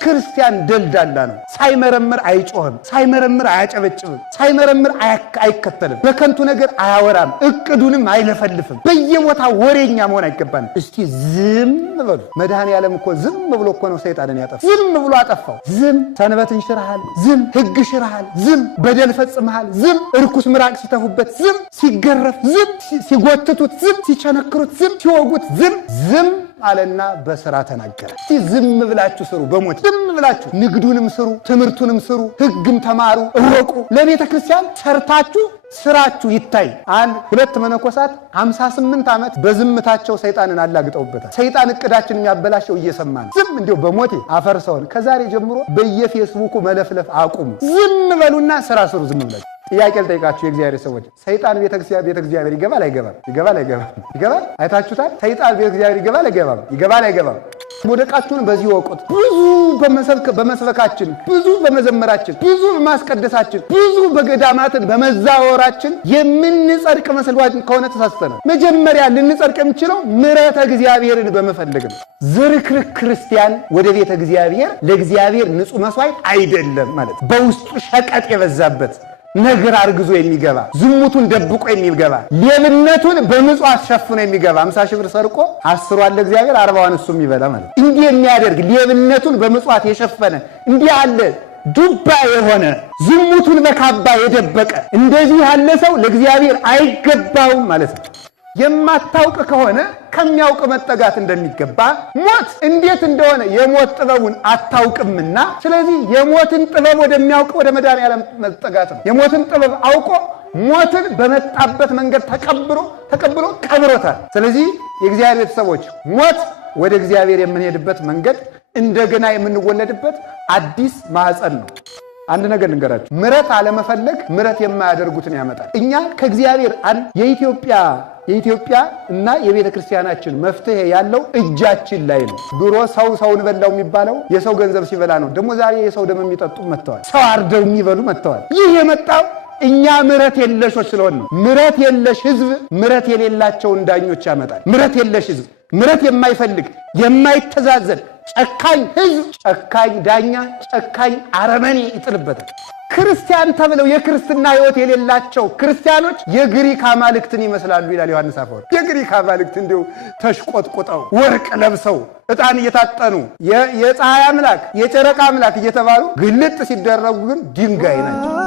ክርስቲያን ደልዳላ ነው። ሳይመረምር አይጮህም፣ ሳይመረምር አያጨበጭብም፣ ሳይመረምር አይከተልም፣ በከንቱ ነገር አያወራም፣ እቅዱንም አይለፈልፍም። በየቦታው ወሬኛ መሆን አይገባንም። እስቲ ዝም በሉ። መድኃኔዓለም እኮ ዝም ብሎ እኮ ነው ሰይጣንን ያጠፋው። ዝም ብሎ አጠፋው። ዝም ሰንበትን ሽረሃል፣ ዝም ሕግ ሽረሃል፣ ዝም በደል ፈጽመሃል፣ ዝም እርኩስ ምራቅ ሲተፉበት፣ ዝም ሲገረፍ፣ ዝም ሲጎትቱት፣ ዝም ሲቸነክሩት፣ ዝም ሲወጉት፣ ዝም አለና በሥራ ተናገረ። እስቲ ዝም ብላችሁ ስሩ። በሞት ዝም ብላችሁ ንግዱንም ስሩ፣ ትምህርቱንም ስሩ፣ ሕግም ተማሩ፣ እወቁ። ለቤተ ክርስቲያን ሰርታችሁ ስራችሁ ይታይ። ሁለት መነኮሳት 58 ዓመት በዝምታቸው ሰይጣንን አላግጠውበታል። ሰይጣን እቅዳችን የሚያበላሸው እየሰማ ነው። ዝም እንዲሁ በሞቴ አፈርሰውን። ከዛሬ ጀምሮ በየፌስቡኩ መለፍለፍ አቁሙ። ዝም በሉና ስራ ስሩ። ዝም ብላችሁ ጥያቄ ልጠይቃችሁ የእግዚአብሔር ሰዎች፣ ሰይጣን ቤተ እግዚአብሔር ይገባል አይገባም? ይገባል። አይታችሁታል? ሰይጣን ቤተ እግዚአብሔር ይገባል አይገባም? መውደቃችሁን በዚህ ወቁት። ብዙ በመስበካችን፣ ብዙ በመዘመራችን፣ ብዙ በማስቀደሳችን፣ ብዙ በገዳማትን በመዛወራችን የምንጸድቅ መስሏችን ከሆነ ተሳስተናል። መጀመሪያ ልንጸድቅ የምንችለው ምሕረተ እግዚአብሔርን በመፈለግ ነው። ዝርክርክ ክርስቲያን ወደ ቤተ እግዚአብሔር ለእግዚአብሔር ንጹሕ መስዋዕት አይደለም ማለት በውስጡ ሸቀጥ የበዛበት ነገር አርግዞ የሚገባ ዝሙቱን ደብቆ የሚገባ ሌብነቱን በምጽዋት ሸፍኖ የሚገባ 50 ሺህ ብር ሰርቆ 10 ለእግዚአብሔር 40 እሱ የሚበላ ማለት እንዲህ የሚያደርግ ሌብነቱን በምጽዋት የሸፈነ እንዲህ አለ ዱባ የሆነ ዝሙቱን በካባ የደበቀ እንደዚህ ያለ ሰው ለእግዚአብሔር አይገባውም ማለት ነው። የማታውቅ ከሆነ ከሚያውቅ መጠጋት እንደሚገባ ሞት እንዴት እንደሆነ የሞት ጥበቡን አታውቅምና፣ ስለዚህ የሞትን ጥበብ ወደሚያውቅ ወደ መድኃኔዓለም መጠጋት ነው። የሞትን ጥበብ አውቆ ሞትን በመጣበት መንገድ ተቀብሎ ቀብሮታል። ስለዚህ የእግዚአብሔር ቤተሰቦች ሞት ወደ እግዚአብሔር የምንሄድበት መንገድ፣ እንደገና የምንወለድበት አዲስ ማዕፀን ነው። አንድ ነገር ልንገራችሁ፣ ምሕረት አለመፈለግ ምሕረት የማያደርጉትን ያመጣል። እኛ ከእግዚአብሔር የኢትዮጵያ እና የቤተ ክርስቲያናችን መፍትሄ ያለው እጃችን ላይ ነው። ድሮ ሰውን በላው የሚባለው የሰው ገንዘብ ሲበላ ነው። ደግሞ ዛሬ የሰው ደም የሚጠጡ መጥተዋል። ሰው አርደው የሚበሉ መጥተዋል። ይህ የመጣው እኛ ምሕረት የለሾች ስለሆነ ነው። ምሕረት የለሽ ሕዝብ ምሕረት የሌላቸውን ዳኞች ያመጣል። ምሕረት የለሽ ሕዝብ፣ ምሕረት የማይፈልግ የማይተዛዘን ጨካኝ ሕዝብ ጨካኝ ዳኛ፣ ጨካኝ አረመኔ ይጥልበታል። ክርስቲያን ተብለው የክርስትና ሕይወት የሌላቸው ክርስቲያኖች የግሪክ አማልክትን ይመስላሉ ይላል ዮሐንስ አፈወርቅ። የግሪክ አማልክት እንዲሁ ተሽቆጥቁጠው ወርቅ ለብሰው ዕጣን እየታጠኑ የፀሐይ አምላክ የጨረቃ አምላክ እየተባሉ ግልጥ ሲደረጉ ግን ድንጋይ ናቸው።